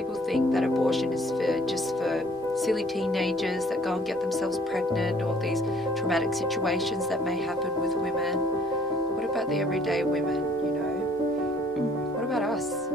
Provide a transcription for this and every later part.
people think that abortion is just for silly teenagers that go and get themselves pregnant, or these traumatic situations that may happen with women. What about the everyday women, you know? What about us?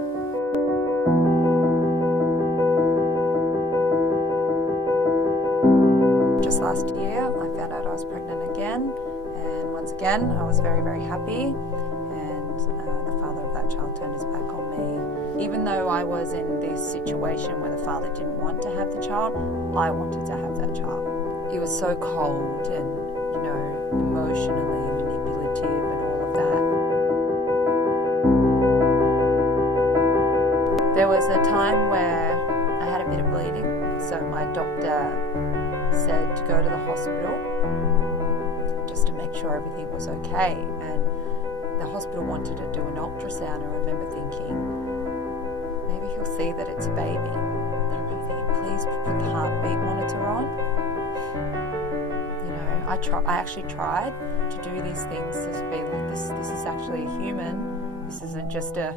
Just last year, I found out I was pregnant again, and once again, I was very, very happy, and the father of that child turned his back on me. Even though I was in this situation where the father didn't want to have the child, I wanted to have that child. He was so cold and, you know, emotionally manipulative and all of that. There was a time where I had a bit of bleeding, so my doctor said to go to the hospital just to make sure everything was okay, and the hospital wanted to do an ultrasound. I remember thinking, maybe he'll see that it's a baby. And I remember thinking, please put the heartbeat monitor on. You know, I actually tried to do these things to be like, this is actually a human. This isn't just a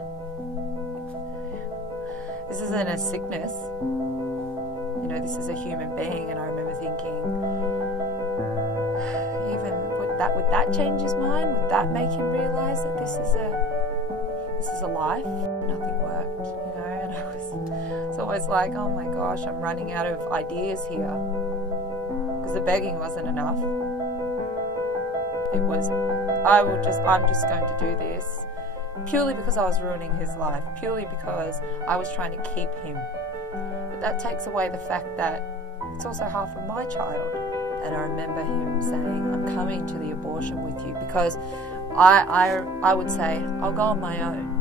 sickness. You know, this is a human being. And I remember thinking, even would that change his mind? Would that make him realise that this is a life? Nothing worked, you know, and it's always like, oh my gosh, I'm running out of ideas here, because the begging wasn't enough. It was, I'm just going to do this purely because I was ruining his life, purely because I was trying to keep him. But that takes away the fact that it's also half of my child. And I remember him saying, I'm coming to the abortion with you, because I would say, I'll go on my own.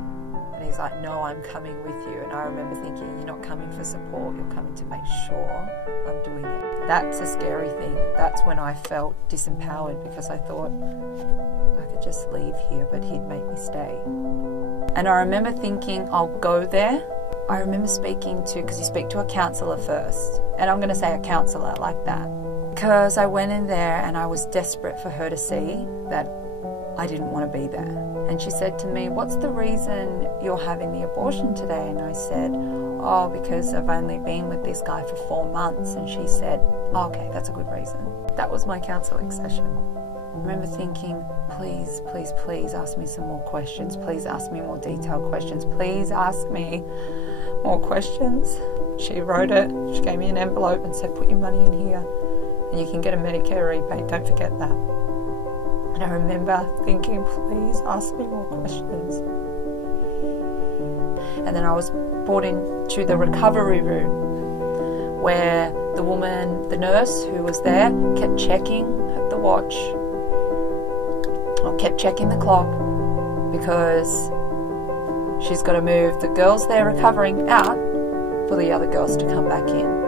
And he's like, no, I'm coming with you. And I remember thinking, you're not coming for support, you're coming to make sure I'm doing it. That's a scary thing. That's when I felt disempowered, because I thought I could just leave here, but he'd make me stay. And I remember thinking, I'll go there. I remember speaking to, because you speak to a counsellor first, and I'm going to say a counsellor like that, because I went in there and I was desperate for her to see that I didn't want to be there. And she said to me, what's the reason you're having the abortion today? And I said, oh, because I've only been with this guy for 4 months. And she said, oh, okay, that's a good reason. That was my counselling session. I remember thinking, please, please, please ask me some more questions. Please ask me more detailed questions. Please ask me more questions. She wrote it. She gave me an envelope and said, put your money in here and you can get a Medicare rebate. Don't forget that. And I remember thinking, please ask me more questions. And then I was brought into the recovery room, where the woman, the nurse who was there, kept checking the watch, or kept checking the clock, because she's got to move the girls there recovering out for the other girls to come back in.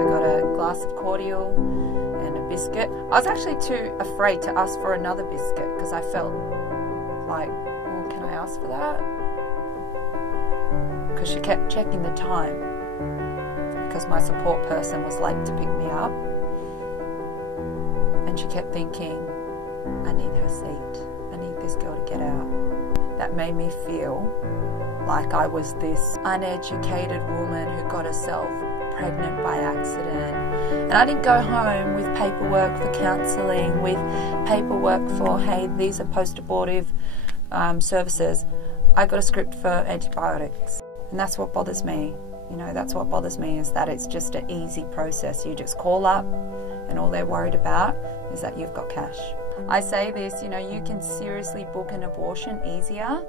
I got a glass of cordial and a biscuit. I was actually too afraid to ask for another biscuit, because I felt like, well, can I ask for that? Because she kept checking the time, because my support person was late to pick me up. And she kept thinking, I need her seat. I need this girl to get out. That made me feel like I was this uneducated woman who got herself pregnant by accident. And I didn't go home with paperwork for counselling, with paperwork for, hey, these are post-abortive services. I got a script for antibiotics. And that's what bothers me. You know, that's what bothers me, is that it's just an easy process. You just call up and all they're worried about is that you've got cash. I say this, you know, you can seriously book an abortion easier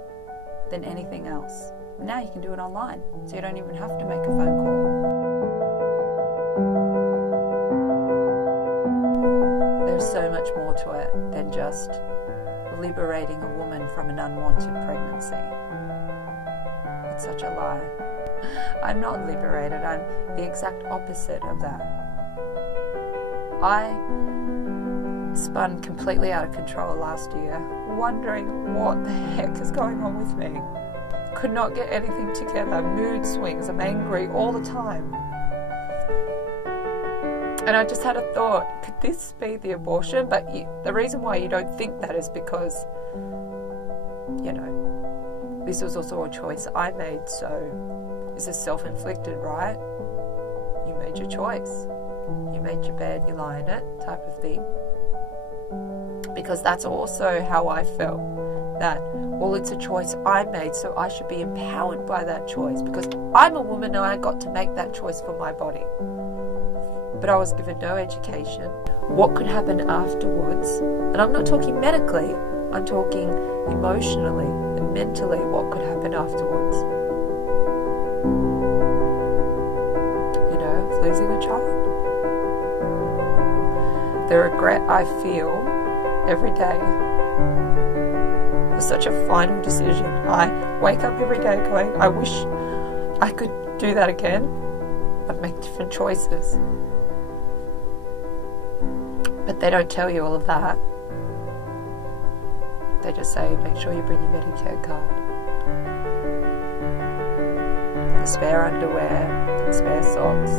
than anything else. Now you can do it online, so you don't even have to make a phone call. There's so much more to it than just liberating a woman from an unwanted pregnancy. It's such a lie. I'm not liberated, I'm the exact opposite of that. I spun completely out of control last year, wondering what the heck is going on with me. Could not get anything together, mood swings, I'm angry all the time. And I just had a thought, could this be the abortion? But the reason why you don't think that is because, you know, this was also a choice I made, so this is self-inflicted, right? You made your choice. You made your bed, you lie in it, type of thing. Because that's also how I felt. That, well, it's a choice I made, so I should be empowered by that choice. Because I'm a woman and I got to make that choice for my body. But I was given no education. What could happen afterwards? And I'm not talking medically. I'm talking emotionally and mentally. What could happen afterwards? You know, losing a child. The regret I feel every day was such a final decision. I wake up every day going, I wish I could do that again. I'd make different choices. But they don't tell you all of that. They just say, make sure you bring your Medicare card. The spare underwear, the spare socks.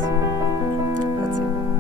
That's it.